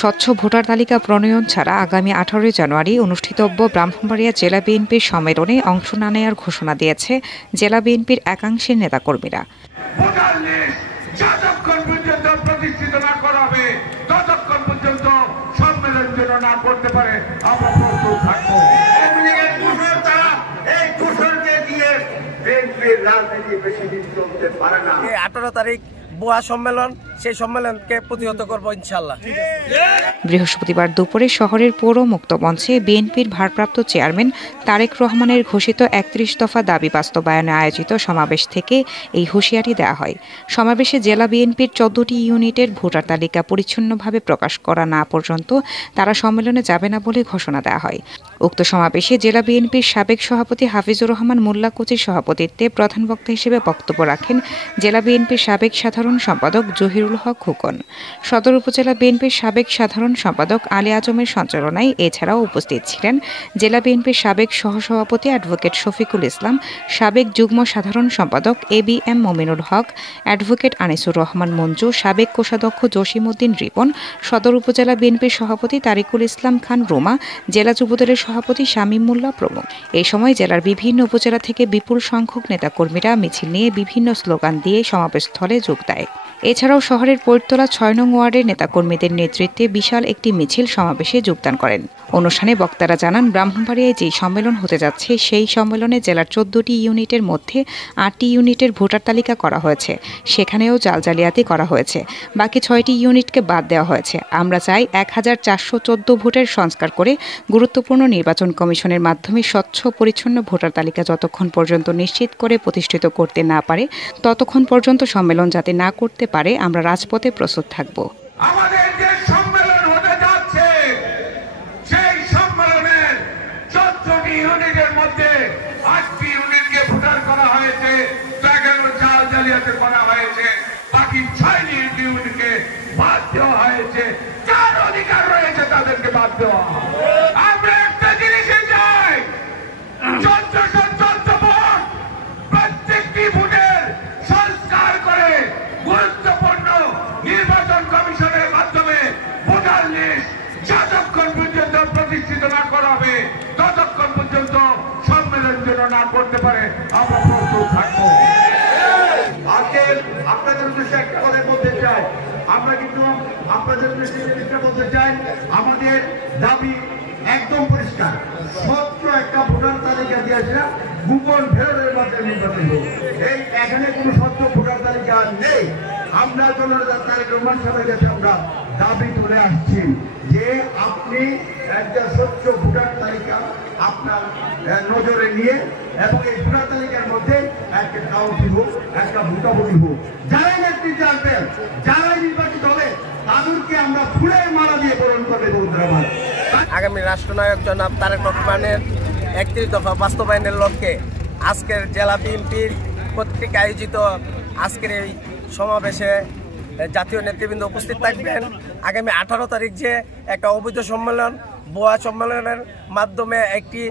স্বচ্ছ ভোটার তালিকা প্রণয়ন ছাড়া আগামী 18 জানুয়ারি অনুষ্ঠিতব্য ব্রাহ্মণবাড়িয়া জেলা বিএনপির সম্মেলনে অংশ না নেওয়ার ঘোষণা দিয়েছে জেলা বিএনপির একাংশের নেতাকর্মীরা। যতক্ষণ পর্যন্ত প্রতিষ্ঠিত না করা হবে ততক্ষণ পর্যন্ত সম্মেলন যেন না করতে পারে আমরা প্রস্তুত থাকবো। এই কুশলকে দিয়ে বিএনপির রাজনীতি বেশি দিন চলতে পারে না। 18 তারিখ বোয়া সম্মেলন, সেই সম্মেলনকে প্রতিহত করবো ইনশাআল্লাহ। বৃহস্পতিবার দুপুরে শহরের পৌর মুক্ত মঞ্চে বিএনপির ভারপ্রাপ্ত চেয়ারম্যান তারেক রহমানের ঘোষিত 31 দফা দাবি বাস্তবায়নে আয়োজিত সমাবেশ থেকে এই হুঁশিয়ারি দেওয়া হয়। সমাবেশে জেলা বিএনপির 14টি ইউনিটের ভোটার তালিকা পরিচ্ছন্নভাবে প্রকাশ করা না পর্যন্ত তারা সম্মেলনে যাবে না বলে ঘোষণা দেওয়া হয়। উক্ত সমাবেশে জেলা বিএনপির সাবেক সভাপতি হাফিজুর রহমান মোল্লা কোচির সভাপতিত্বে প্রধান বক্তা হিসেবে বক্তব্য রাখেন জেলা বিএনপির সাবেক সাধারণ সম্পাদক জহিরুল হক খোকন। সদর উপজেলা বিএনপির সাবেক সাধারণ সম্পাদক আলী আজমের সঞ্চালনায় এছাড়াও উপস্থিত ছিলেন জেলা বিএনপির সাবেক সহসভাপতি অ্যাডভোকেট শফিকুল ইসলাম, সাবেক যুগ্ম সাধারণ সম্পাদক ABM মমিনুল হক, অ্যাডভোকেট আনিসুর রহমান মঞ্জু, সাবেক কোষাধ্যক্ষ জসিমউদ্দিন রিপন, সদর উপজেলা বিএনপির সভাপতি তারিকুল ইসলাম খান রোমা, জেলা যুবদলের সভাপতি শামীম মোল্লা প্রমুখ। এই সময় জেলার বিভিন্ন উপজেলা থেকে বিপুল সংখ্যক নেতাকর্মীরা মিছিল নিয়ে বিভিন্ন স্লোগান দিয়ে সমাবেশস্থলে যোগ দেয়। এছাড়াও শহরের পৈরতলা 6 নং ওয়ার্ডের নেতাকর্মীদের নেতৃত্বে বিশাল একটি মিছিল সমাবেশে যোগদান করেন। অনুষ্ঠানে বক্তারা জানান, ব্রাহ্মণবাড়িয়ায় যে সম্মেলন হতে যাচ্ছে সেই সম্মেলনে জেলার 14টি ইউনিটের মধ্যে 8টি ইউনিটের ভোটার তালিকা করা হয়েছে, সেখানেও জালজালিয়াতি করা হয়েছে। বাকি 6টি ইউনিটকে বাদ দেওয়া হয়েছে। আমরা চাই 1414 ভোটের সংস্কার করে গুরুত্বপূর্ণ নির্বাচন কমিশনের মাধ্যমে স্বচ্ছ পরিচ্ছন্ন ভোটার তালিকা যতক্ষণ পর্যন্ত নিশ্চিত করে প্রতিষ্ঠিত করতে না পারে ততক্ষণ পর্যন্ত সম্মেলন যাতে না করতে পারে আমরা রাজপথে প্রস্তুত থাকব। আমাদের যে সম্মেলন হতে যাচ্ছে সেই সম্মেলনের 14টি ইউনিটের মধ্যে 8টি ইউনিটকে ভোটার করা হয়েছে, জালজালিয়াতি করা হয়েছে, বাকি 6টি ইউনিটকে বাদ দেওয়া হয়েছে। যার অধিকার রয়েছে তাদেরকে বাদ দেওয়া। আমরা একটা জিনিসই চাই, 1414 ভোট প্রত্যেকটি ভোটের সংস্কার করে গুরুত্বপূর্ণ নির্বাচন কমিশনের মাধ্যমে ভোটার লিস্ট যতক্ষণ পর্যন্ত প্রতিষ্ঠিত না করা হবে ততক্ষণ পর্যন্ত সম্মেলন যেন না করতে পারে আমরা প্রস্তুত থাকবো। আজকে আপনাদের উদ্দেশ্যে একটা কথা বলতে চাই, আমরা কিন্তু আপনাদের উদ্দেশ্যে জিনিসটা বলতে চাই, আমাদের দাবি একদম পরিষ্কার। স্বচ্ছ একটা ভোটার তালিকা দিয়েছিলাম, গোপন ভোটের মাধ্যমে নির্বাচন হোক। এই এখানে কোনো স্বচ্ছ ভোটার তালিকা নেই। আমরা জননেতা তারেক রহমান সাহেবের কাছে আমরা দাবি তুলে আসছি যে আপনি একটা স্বচ্ছ ভোটার তালিকা আপনার নজরে নিয়ে এবং এই ভোটার তালিকার মধ্যে একটা কাউন্সিল হোক, একটা ভোটাভুটি হোক। যারাই নেতৃত্বে আসবেন, যারাই নির্বাচিত হবে তাদেরকে আমরা ফুলের মালা দিয়ে বরণ করবে বন্ধুরা। আগামী রাষ্ট্রনায়ক জনাব তারেক রহমানের 31 দফা বাস্তবায়নের লক্ষ্যে আজকের জেলা বিএনপির কর্তৃক আয়োজিত আজকের এই সমাবেশে জাতীয় নেতৃবৃন্দ উপস্থিত থাকবেন। আগামী 18 তারিখ যে একটা অবৈধ সম্মেলন, বোয়া সম্মেলনের মাধ্যমে একটি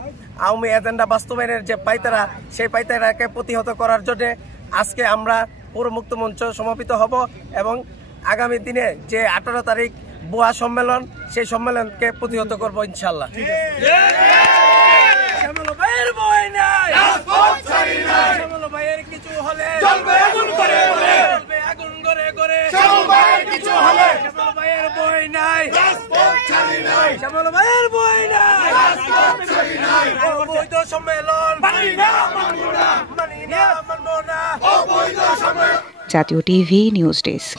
আওয়ামী এজেন্ডা বাস্তবায়নের যে পাইতারা, সেই পাইতারাকে প্রতিহত করার জন্য আজকে আমরা পৌর মুক্ত মঞ্চ সমাপিত হব এবং আগামী দিনে যে 18 তারিখ বোয়া সম্মেলন, সেই সম্মেলনকে প্রতিহত করবো ইনশাআল্লাহ। জাতীয় টিভি নিউজ ডেস্ক।